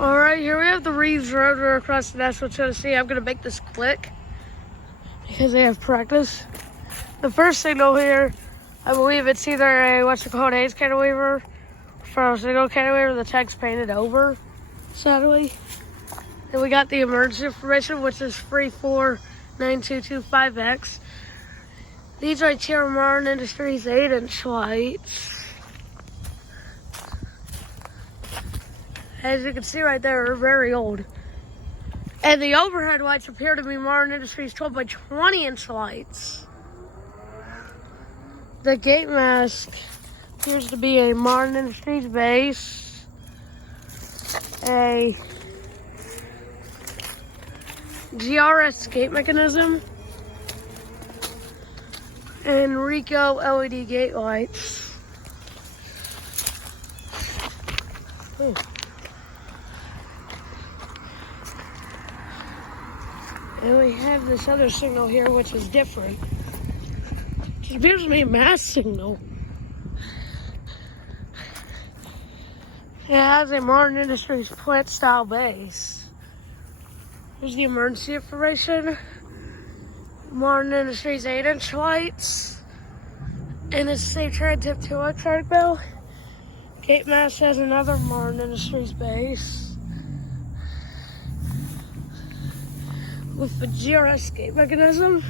All right, here we have the Reeves Road. We're across Nashville, Tennessee. I'm gonna make this quick because they have practice. The first signal here, I believe it's either a Haze cantilever for a single cantilever. The text painted over, sadly. Then we got the emergency information, which is 349225X. These right here are Martin Industries 8-inch lights. As you can see right there, they're very old. And the overhead lights appear to be Martin Industries 12 by 20-inch lights. The gate mask appears to be a Martin Industries base, a GRS gate mechanism, and Rico LED gate lights. And we have this other signal here, which is different. It appears to be a mass signal. It has a Martin Industries plant-style base. Here's the emergency information. Martin Industries 8-inch lights. And it's safe tip to electronic bell. Gate mask has another Martin Industries base with the GRS gate mechanism,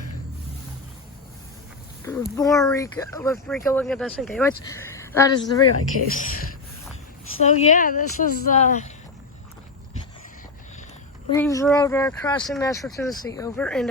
with Rico incandescent gate lights. That is the relay case. So yeah, this is Reeves Road crossing Nashville, Tennessee. Over and out.